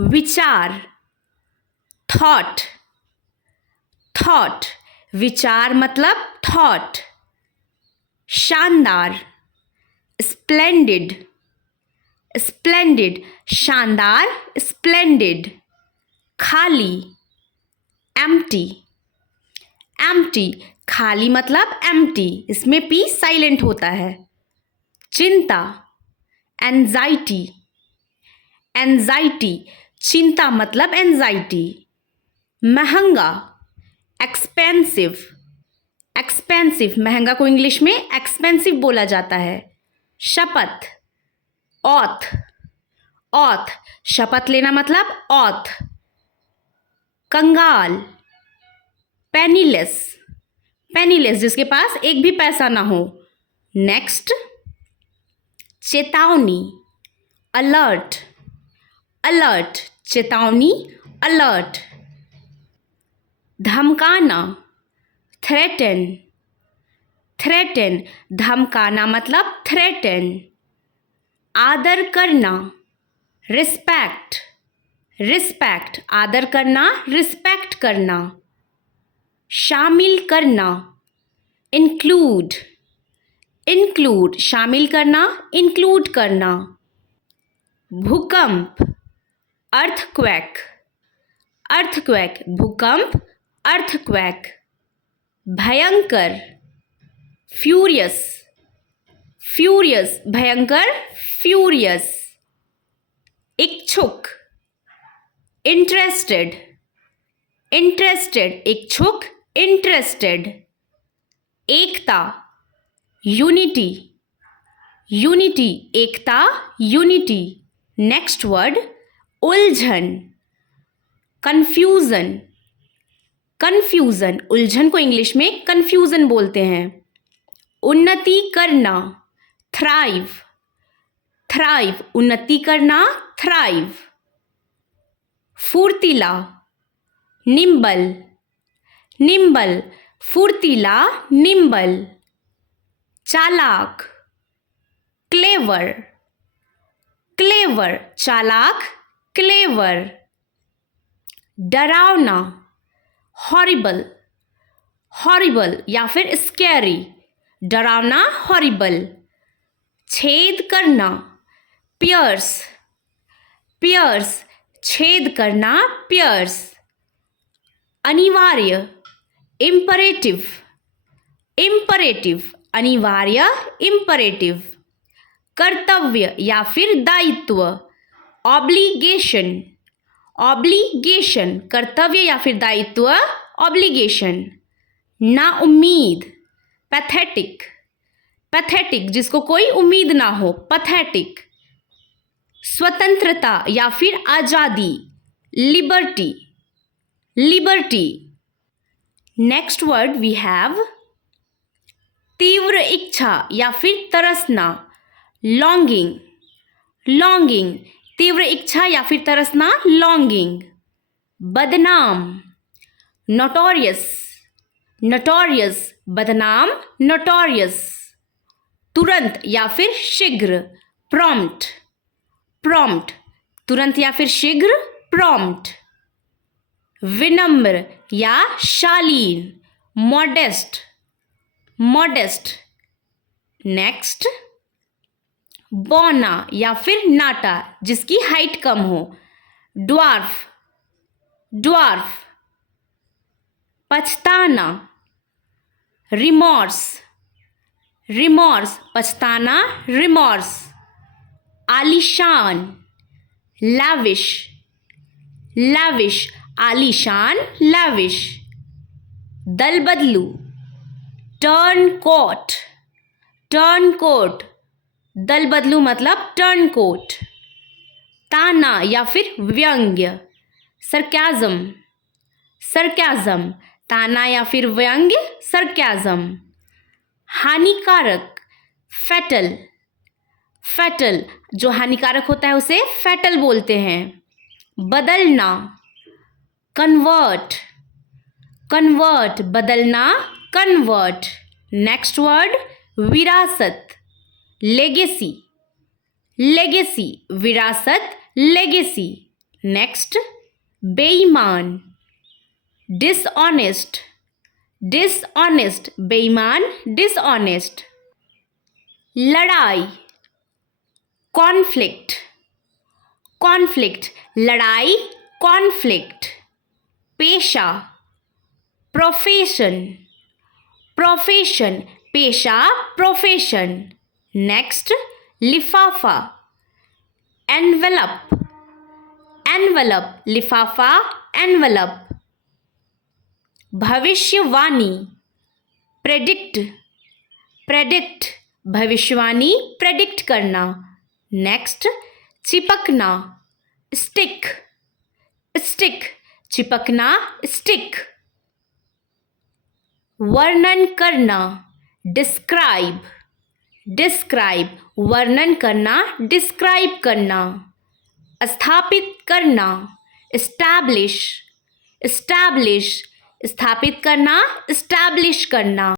विचार, thought, thought, विचार मतलब थॉट। शानदार, स्प्लेंडिड, स्प्लेंडिड, शानदार, स्प्लेंडिड। खाली, एम्प्टी, एम्प्टी, खाली मतलब एम्प्टी, इसमें पी साइलेंट होता है। चिंता, एंजाइटी, एंजाइटी, चिंता मतलब एंजाइटी। महंगा, एक्सपेंसिव, एक्सपेंसिव, महंगा को इंग्लिश में एक्सपेंसिव बोला जाता है। शपथ, ऑथ, ऑथ, शपथ लेना मतलब ऑथ। कंगाल, पेनीलेस, पेनीलेस, जिसके पास एक भी पैसा ना हो। नेक्स्ट, चेतावनी, अलर्ट, अलर्ट, चेतावनी, अलर्ट। धमकाना, थ्रेटन, थ्रेटन, धमकाना मतलब थ्रेटन। आदर करना, रिस्पेक्ट, रिस्पेक्ट, आदर करना, रिस्पेक्ट करना। शामिल करना, इंक्लूड, इंक्लूड, शामिल करना, इंक्लूड करना। भूकंप, अर्थक्वेक, अर्थक्वेक, भूकंप, अर्थक्वेक। भयंकर, फ्यूरियस, फ्यूरियस, भयंकर, फ्यूरियस। इच्छुक, इंटरेस्टेड, इंटरेस्टेड, इच्छुक, इंटरेस्टेड। एकता, यूनिटी, यूनिटी, एकता, यूनिटी। नेक्स्ट वर्ड, उलझन, कन्फ्यूज़न, कन्फ्यूज़न, उलझन को इंग्लिश में कन्फ्यूज़न बोलते हैं। उन्नति करना, थ्राइव, थ्राइव, उन्नति करना, थ्राइव। फुर्तीला, निम्बल, निम्बल, फुर्तीला, निम्बल। चालाक, क्लेवर, क्लेवर, चालाक, क्लेवर। डरावना, हॉरिबल, हॉरिबल या फिर स्कैरी, डरावना, हॉरिबल। छेद करना, पियर्स, पियर्स, छेद करना, पियर्स। अनिवार्य, इम्परेटिव, इम्परेटिव, अनिवार्य, इम्परेटिव। कर्तव्य या फिर दायित्व, ऑब्लिगेशन, ऑब्लिगेशन, कर्तव्य या फिर दायित्व, ऑब्लिगेशन। नाउम्मीद, पैथेटिक, पैथेटिक, जिसको कोई उम्मीद ना हो, पैथेटिक। स्वतंत्रता या फिर आज़ादी, liberty, liberty. Next word we have तीव्र इच्छा या फिर तरसना, लॉन्गिंग, लॉन्गिंग, तीव्र इच्छा या फिर तरसना, लॉन्गिंग। बदनाम, नोटोरियस, नोटोरियस, बदनाम, नोटोरियस। तुरंत या फिर शीघ्र, प्रॉम्प्ट, प्रॉम्प्ट, तुरंत या फिर शीघ्र, प्रॉम्प्ट। विनम्र या शालीन, मॉडेस्ट, मॉडेस्ट। नेक्स्ट, बौना या फिर नाटा, जिसकी हाइट कम हो, ड्वार्फ, ड्वार्फ। पछताना, रिमॉर्स, रिमॉर्स, पछताना, रिमॉर्स। आलीशान, लाविश, लाविश, आलीशान, लाविश। दल बदलू, टर्न कोट, टर्न कोट, दल बदलू मतलब टर्न कोट। ताना या फिर व्यंग्य, सरक्याज़म, सरक्याज़म, ताना या फिर व्यंग्य, सरक्याज़म। हानिकारक, फैटल, फैटल, जो हानिकारक होता है उसे फैटल बोलते हैं। बदलना, कन्वर्ट, कन्वर्ट, बदलना, कन्वर्ट। नेक्स्ट वर्ड, विरासत, लेगेसी, लेगेसी, विरासत, लेगेसी। नेक्स्ट बेईमान, डिसऑनेस्ट, डिसऑनेस्ट, बेईमान, डिसऑनेस्ट। लड़ाई, कॉन्फ्लिक्ट, कॉन्फ्लिक्ट, लड़ाई, कॉन्फ्लिक्ट। पेशा, प्रोफेशन, प्रोफेशन, पेशा, प्रोफेशन। नेक्स्ट लिफाफा, एनवेलप, एनवेलप, लिफाफा, एनवेलप। भविष्यवाणी, प्रेडिक्ट, प्रेडिक्ट, भविष्यवाणी, प्रेडिक्ट करना। नेक्स्ट चिपकना, स्टिक, स्टिक, चिपकना, स्टिक। वर्णन करना, डिस्क्राइब, डिस्क्राइब, वर्णन करना, डिस्क्राइब करना। स्थापित करना, एस्टैब्लिश, एस्टैब्लिश, स्थापित करना, एस्टैब्लिश करना।